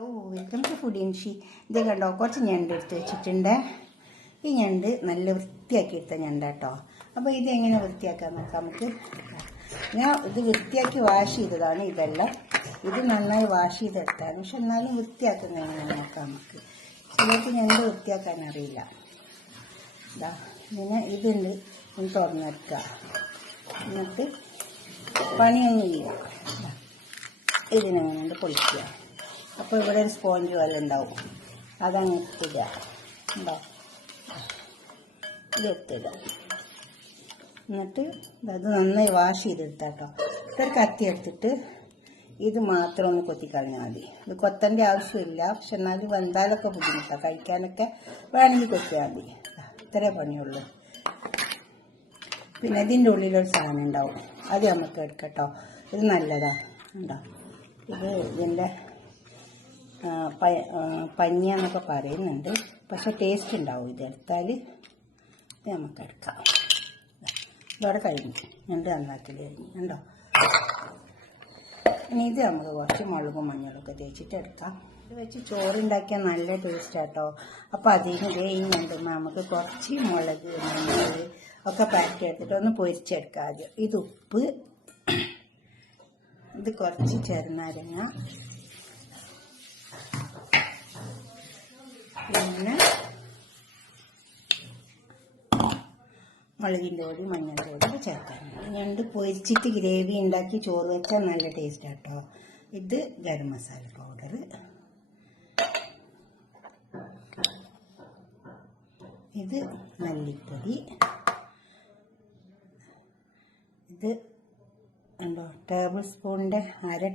Welcome to food ഇൻഷി. ഇത് കണ്ടോ, കുറച്ച് ഞണ്ട് എടുത്ത് വെച്ചിട്ടുണ്ട്. ഈ ഞണ്ട് നല്ല വൃത്തിയാക്കി എടുത്ത ഞണ്ട് കേട്ടോ. അപ്പോൾ ഇത് എങ്ങനെ വൃത്തിയാക്കാൻ നോക്കാം നമുക്ക്. ഞാൻ ഇത് വൃത്തിയാക്കി വാഷ് ചെയ്തതാണ് ഇതെല്ലാം. ഇത് നന്നായി വാഷ് ചെയ്തെടുത്താണ്, പക്ഷെ എന്നാലും വൃത്തിയാക്കുന്ന എങ്ങനെ നോക്കാം നമുക്ക്. ചിലർക്ക് ഞണ്ട് വൃത്തിയാക്കാൻ അറിയില്ല. ഇതാ ഇങ്ങനെ ഇതുണ്ട്, ഒന്ന് തുറന്നെടുക്കുക. എന്നിട്ട് പണിയൊന്നും ഇല്ല, ഇതിനെങ്ങനെ പൊളിക്കുക. അപ്പോൾ ഇവിടെ ഒരു സ്പോഞ്ച് പോലെ ഉണ്ടാവും, അതങ്ങ് ഇടുക. ഉണ്ടോ, ഇതെടുത്തിടുക. എന്നിട്ട് അത് നന്നായി വാഷ് ചെയ്തെടുത്താട്ടോ. ഇതൊരു കത്തി എടുത്തിട്ട് ഇത് മാത്രം ഒന്ന് കൊത്തിക്കളഞ്ഞാൽ മതി. ഇത് കൊത്തേണ്ട ആവശ്യമില്ല, പക്ഷെ എന്നാലും വെന്താലൊക്കെ ബുദ്ധിമുട്ടാണ്, കഴിക്കാനൊക്കെ വേണമെങ്കിൽ കൊത്തിയാൽ മതി. ഇത്രേ പണിയുള്ളൂ. പിന്നെ ഇതിൻ്റെ ഉള്ളിലൊരു സാധനം ഉണ്ടാവും, അത് നമുക്ക് എടുക്കട്ടോ. ഇത് നല്ലതാണ്. ഉണ്ടോ, ഇത് ഇതിൻ്റെ പഞ്ഞിയെന്നൊക്കെ പറയുന്നുണ്ട്, പക്ഷെ ടേസ്റ്റ് ഉണ്ടാവും ഇതെടുത്താൽ. ഇത് നമുക്കെടുക്കാം. ഇതോടെ കഴിഞ്ഞു, ഞണ്ട് നന്നാക്കൽ കഴിഞ്ഞു. ഉണ്ടോ, ഇനി ഇത് നമുക്ക് കുറച്ച് മുളകും മഞ്ഞളൊക്കെ തേച്ചിട്ട് എടുക്കാം. ഇത് വെച്ച് ചോറുണ്ടാക്കിയാൽ നല്ല ടേസ്റ്റ് ആട്ടോ. അപ്പോൾ അതിന് ഈ ഞണ്ടുമ്പോൾ നമുക്ക് കുറച്ച് മുളക് മഞ്ഞൾ ഒക്കെ പാറ്റി എടുത്തിട്ട് ഒന്ന് പൊരിച്ചെടുക്കാം ആദ്യം. ഇത് ഉപ്പ്, ഇത് കുറച്ച് ചെറുനാരങ്ങ, പിന്നെ മുളകിൻ്റെ പൊടി മഞ്ഞളിൻ്റെ പൊടി ചേർക്കാൻ. ഞണ്ട് പൊരിച്ചിട്ട് ഗ്രേവി ഉണ്ടാക്കി ചോറ് വെച്ചാൽ നല്ല ടേസ്റ്റ് കേട്ടോ. ഇത് ഗരം മസാല പൗഡർ, ഇത് മല്ലിപ്പൊടി, ഇത് ഉണ്ടോ ടേബിൾ സ്പൂണിൻ്റെ അര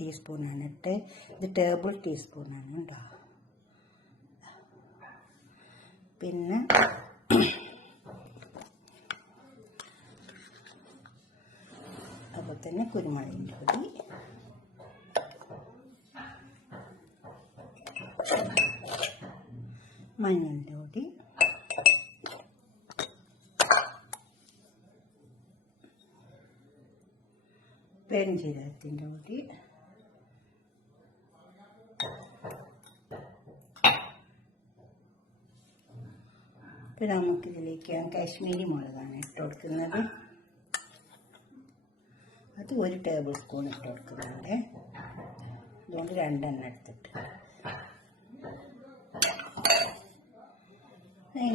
ടീസ്പൂണാണ് ഇട്ട്. ഇത് ടേബിൾ ടീസ്പൂണാണ് കേട്ടോ. പിന്നെ അതുപോലെ തന്നെ കുരുമുളകിൻ്റെ പൊടി, മഞ്ഞളിൻ്റെ പൊടി, പെരുംജീരകത്തിൻ്റെ പൊടി, പിന്നെ നമുക്കിതിലേക്ക് കാശ്മീരി മുളകാണ് ഇട്ട് കൊടുക്കുന്നത്. അത് 1 ടേബിൾ സ്പൂൺ ഇട്ട് കൊടുക്കുന്നുണ്ട്, അതുകൊണ്ട് 2 എണ്ണം എടുത്തിട്ട്.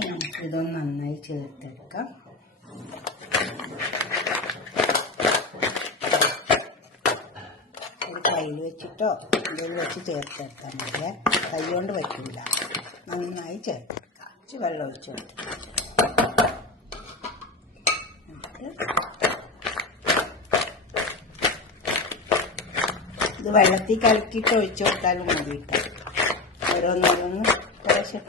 നമുക്കിതൊന്ന് നന്നായി ചേർത്തെടുക്കാം. ഒരു കയ്യിൽ വെച്ചിട്ടോ എന്തെങ്കിലും വെച്ച് ചേർത്തെടുത്താൽ മതി, കൈ കൊണ്ട് വയ്ക്കില്ല. നന്നായി ചേർത്തെടുക്കാം. കുറച്ച് വെള്ളം ഒഴിച്ച് കൊടുത്തിട്ട് ഇത് വെള്ളത്തിൽ കലക്കിയിട്ട് ഒഴിച്ചു കൊടുത്താലും മതി കേട്ടോ. ഓരോന്നോരോന്ന് പ്രാവശ്യം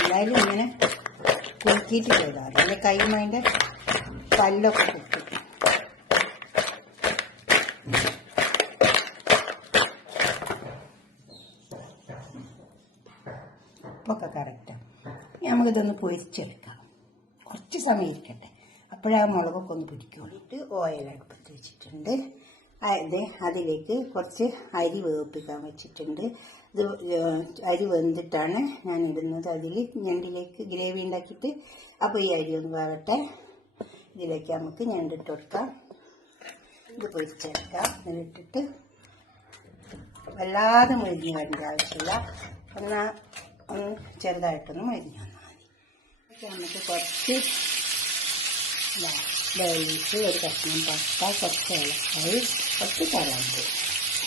എന്തായാലും ഇങ്ങനെ കുലുക്കിയിട്ട് ചെയ്താൽ മതി, എൻ്റെ കൈയും അതിൻ്റെ പല്ലൊക്കെ കുത്തും. ഉപ്പൊക്കെ കറക്റ്റാണ്. നമുക്കിതൊന്ന് പൊരിച്ചെടുക്കാം, കുറച്ച് സമയം ഇരിക്കട്ടെ, അപ്പോഴാ മുളകൊക്കെ ഒന്ന് പിടിക്കുള്ളിട്ട്. ഓയിൽ അടുപ്പത്ത് വെച്ചിട്ടുണ്ട്. അതിലേക്ക് കുറച്ച് അരി വേവിപ്പിക്കാൻ വെച്ചിട്ടുണ്ട്. ഇത് അരി വെന്തിട്ടാണ് ഞാൻ ഇടുന്നത് അതിൽ, ഞണ്ടിലേക്ക് ഗ്രേവി ഉണ്ടാക്കിയിട്ട്. അപ്പോൾ ഈ അരി ഒന്ന് വേവട്ടെ. ഇതിലേക്ക് നമുക്ക് ഞണ്ടിട്ട് കൊടുക്കാം. ഇത് പൊരിച്ചെടുക്കാം. എന്നിട്ടിട്ട് വല്ലാതെ മൊരിഞ്ഞ് വരേണ്ട ആവശ്യമില്ല, എന്നാൽ ഒന്ന് ചെറുതായിട്ടൊന്ന് മൊരിഞ്ഞ് വന്നാൽ മതി. നമുക്ക് കുറച്ച് ലീഫ്, ഒരു കഷ്ണം പട്ട, കുറച്ച് ഏലക്കായി, കുറച്ച് കറാമ്പൂ,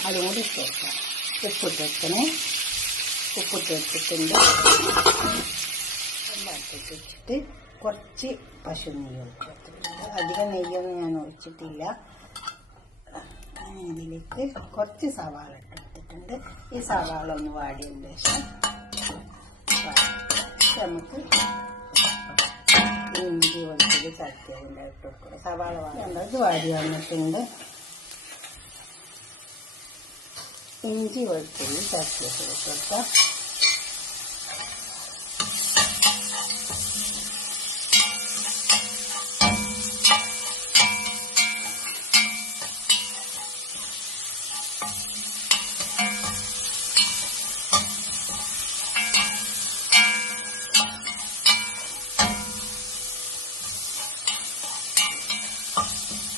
അതും കൂടി ഇട്ട് വെക്കാം. ഉപ്പിട്ട് വെക്കണേ, ഉപ്പിട്ട് വെച്ചിട്ടുണ്ട്. എല്ലാം ഇട്ടിട്ട് വെച്ചിട്ട് കുറച്ച് പശു നെയ്യ് ഒഴിച്ച് വെച്ചിട്ടുണ്ട്. അധികം നെയ്യൊന്നും ഞാൻ ഒഴിച്ചിട്ടില്ല. ഇതിലേക്ക് കുറച്ച് സവാള ഇട്ടെടുത്തിട്ടുണ്ട്. ഈ സവാള ഒന്ന് വാടിയതിന് ശേഷം നമുക്ക് ഇഞ്ചി വെളുത്തുള്ളി ചതച്ചതിൻ്റെ ഇട്ട് കൊടുക്കുക. സവാള വാടി വാടി വന്നിട്ടുണ്ട്. ഇഞ്ചി വെളുത്തുള്ളി ചതച്ചത് ഇട്ട് കൊടുക്കാം.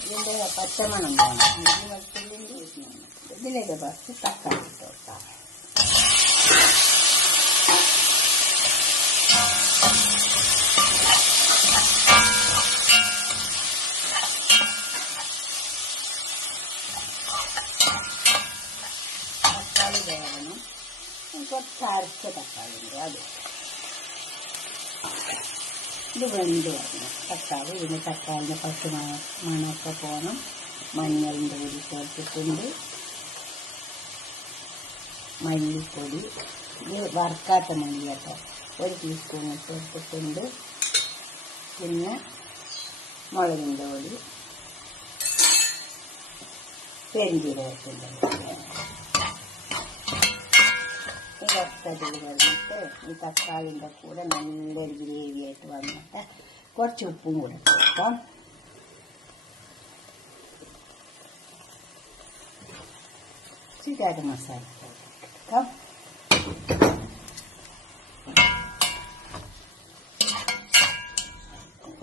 ഇതിൻ്റെ പച്ചമണം വേണം. ഇഞ്ചി വെളുത്തുള്ളിൻ്റെ ഇതിലേക്ക് കുറച്ച് തക്കാളി ഇട്ട് കൊടുക്കാം. തക്കാളി വേണം. കുറച്ച് അരച്ച തക്കാളി ഉണ്ട്, അത് ഇത് വെന്ത് വരണം. തക്കാളി ഇതിന് തക്കാളിൻ്റെ പച്ച മണമൊക്കെ പോകണം. മഞ്ഞളിൻ്റെ പൊടി ചേർത്തിട്ടുണ്ട്, മല്ലിപ്പൊടി, ഇത് വറുക്കാത്ത മല്ലി കേട്ടോ, 1 ടീസ്പൂൺ ചേർത്തിട്ടുണ്ട്. പിന്നെ മുളകിൻ്റെ പൊടി, പെരുംജീരകത്തിൻ്റെ പൊടി. കുറച്ചതിൽ കഴിഞ്ഞിട്ട് ഈ തക്കാളിൻ്റെ കൂടെ നല്ലൊരു ഗ്രേവി ആയിട്ട് വന്നിട്ട് കുറച്ച് ഉപ്പും കൂടെ കൊടുക്കാം. ചിക്കൻ മസാല കൊടുക്കാം.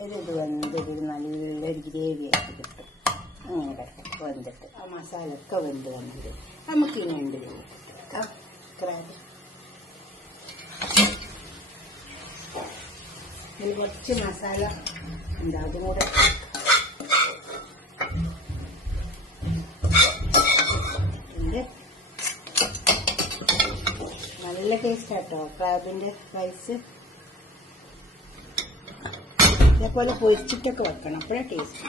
ഇത് വെന്തൊരു നല്ലൊരു ഗ്രേവി ആയിട്ട് കിട്ടും. അങ്ങനെ വെന്തിട്ട് ആ മസാലയൊക്കെ വെന്ത് വന്നിട്ട് നമുക്ക് ഇനി എന്ത് കൊടുക്കാം. ക്രാബ് ഇതിൽ കുറച്ച് മസാല ഉണ്ട്, അതും കൂടെ നല്ല ടേസ്റ്റ് ആട്ടോ ക്രാബിൻ്റെ റൈസ്. ഇതേപോലെ പൊരിച്ചിട്ടൊക്കെ വെക്കണം, അപ്പോഴേ ടേസ്റ്റ്.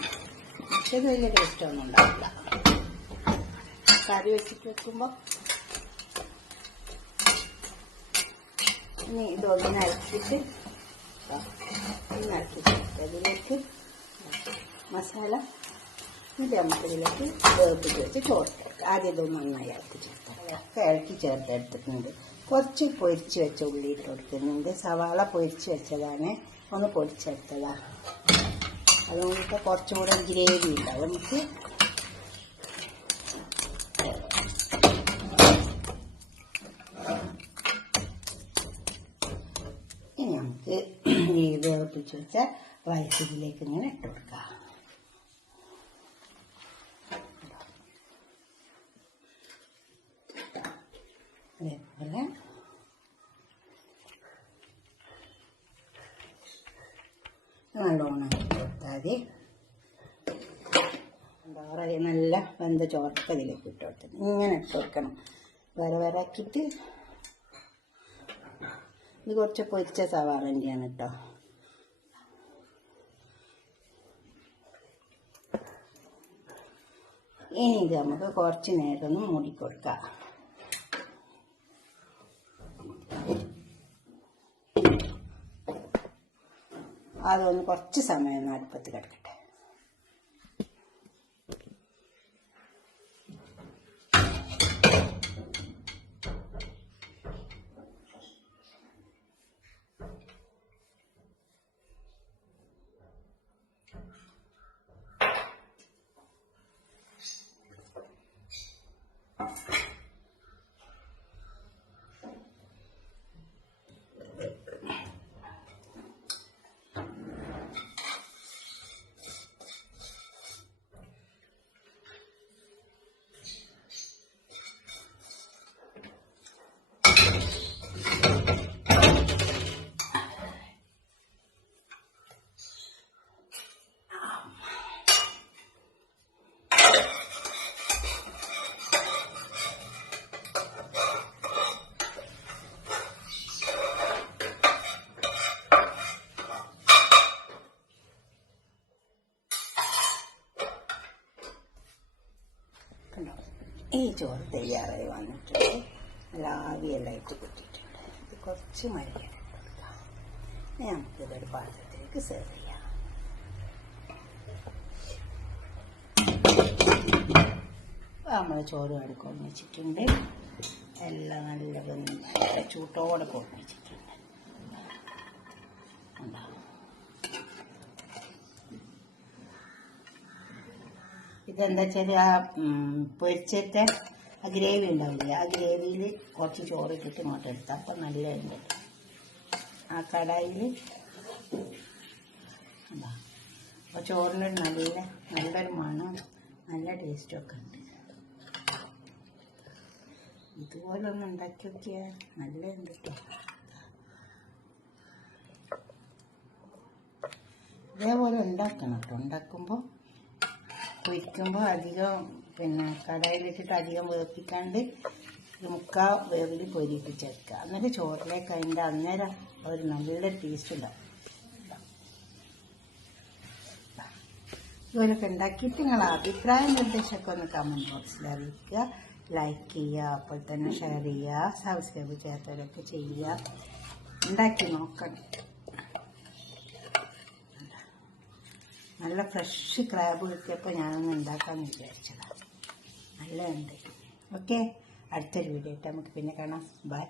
ഇത് വലിയ ടേസ്റ്റൊന്നും ഉണ്ടാവില്ല കറി വെച്ചിട്ട് വെക്കുമ്പോൾ. ഇനി ഇതൊന്ന് അരച്ചിട്ട് അതിലേക്ക് മസാല ഇത് നമുക്കിതിലേക്ക് വേപ്പിച്ച് വെച്ച് ചോർത്ത് ആദ്യം ഇതൊന്ന് നന്നായി ഇളക്കി ചേർത്താം. ഒക്കെ ഇളക്കി ചേർത്തെടുത്തിട്ടുണ്ട്. കുറച്ച് പൊരിച്ച് വെച്ച ഉള്ളി ഇട്ട് കൊടുക്കുന്നുണ്ട്. സവാള പൊരിച്ച് വെച്ചതാണ്, ഒന്ന് പൊരിച്ചെടുത്തതാണ്. അതുകൊണ്ട് കുറച്ചുകൂടെ ഗ്രേവി ഉണ്ടാവും. നമുക്ക് ഇനി നമുക്ക് ഈ വേപ്പിച്ച് വെച്ച റൈസ് ഇതിലേക്ക് ഇങ്ങനെ ഇട്ട് കൊടുക്കാം. അതേപോലെ നല്ലോണം ഇട്ട് കൊടുത്താൽ മതി. എന്താ നല്ല വെന്ത ചോർക്ക ഇതിലേക്ക് ഇട്ട് കൊടുത്തത് ഇങ്ങനെ ഇട്ട് കൊടുക്കണം. വരവരാക്കിയിട്ട് ഇത് കുറച്ച് പൊരിച്ച സവാളൻ്റെയാണ് കേട്ടോ. ഇനി ഇത് നമുക്ക് കുറച്ച് നേരം ഒന്ന് മൂടിക്കൊടുക്കാം. അതൊന്ന് കുറച്ച് സമയം ഒന്ന് അടുപ്പത്ത് കിടക്കട്ടെ. ഈ ചോറ് തയ്യാറായി വന്നിട്ടുണ്ട്. നല്ല ആവിയെല്ലാം ഇട്ട് കുറ്റിയിട്ടുണ്ട്. ഇത് കുറച്ച് മല്ലിയില ഇട്ട് കൊടുക്കാം. നമുക്കിതൊരു പാത്രത്തിലേക്ക് സെർവ് ചെയ്യാം. നമ്മൾ ചോറ് അടുക്കൊണ്ട് വെച്ചിട്ടുണ്ട്. എല്ലാം നല്ല ചൂട്ടോടെ കൊണ്ട് വെച്ചിട്ടുണ്ട്. ഇതെന്താ വെച്ചാൽ ആ പൊരിച്ചിട്ട് ആ ഗ്രേവി ഉണ്ടാവില്ലേ, ആ ഗ്രേവിയിൽ കുറച്ച് ചോറ് ഇട്ടിട്ട് ഇങ്ങോട്ട് എടുത്താൽ അപ്പം നല്ല ഉണ്ട്. ആ കടായിൽ ചോറിനൊരു നല്ലൊരു മണം, നല്ല ടേസ്റ്റും ഒക്കെ ഉണ്ട്. ഇതുപോലെ ഒന്ന് ഉണ്ടാക്കി നോക്കിയാൽ നല്ലതുണ്ട് കേട്ടോ. ഇതേപോലെ ഉണ്ടാക്കണം കേട്ടോ. ഉണ്ടാക്കുമ്പോൾ പൊരിക്കുമ്പോൾ അധികം കടായിലിട്ടിട്ട് അധികം വേപ്പിക്കാണ്ട് മുക്കാൽ വേവിൽ പൊരിപ്പിച്ചെടുക്കുക. എന്നിട്ട് ചോറിലേക്ക് അതിൻ്റെ അന്നേരം ഒരു നല്ലൊരു ടേസ്റ്റ് ഉണ്ടാവും. ഇതുപോലൊക്കെ ഉണ്ടാക്കിയിട്ട് നിങ്ങളെ അഭിപ്രായ നിർദ്ദേശമൊക്കെ ഒന്ന് കമൻറ്റ് ബോക്സിൽ അറിയിക്കുക. ലൈക്ക് ചെയ്യുക, അപ്പോൾ തന്നെ ഷെയർ ചെയ്യുക, സബ്സ്ക്രൈബ് ചെയ്യാത്തവരൊക്കെ ചെയ്യുക. ഉണ്ടാക്കി നോക്കണം. നല്ല ഫ്രഷ് ക്രാബ് കിട്ടിയപ്പോൾ ഞാനൊന്ന് ഉണ്ടാക്കാമെന്ന് വിചാരിച്ചതാണ്. നല്ലതുണ്ട്. ഓക്കെ, അടുത്തൊരു വീഡിയോ ആയിട്ട് നമുക്ക് പിന്നെ കാണാം. ബൈ.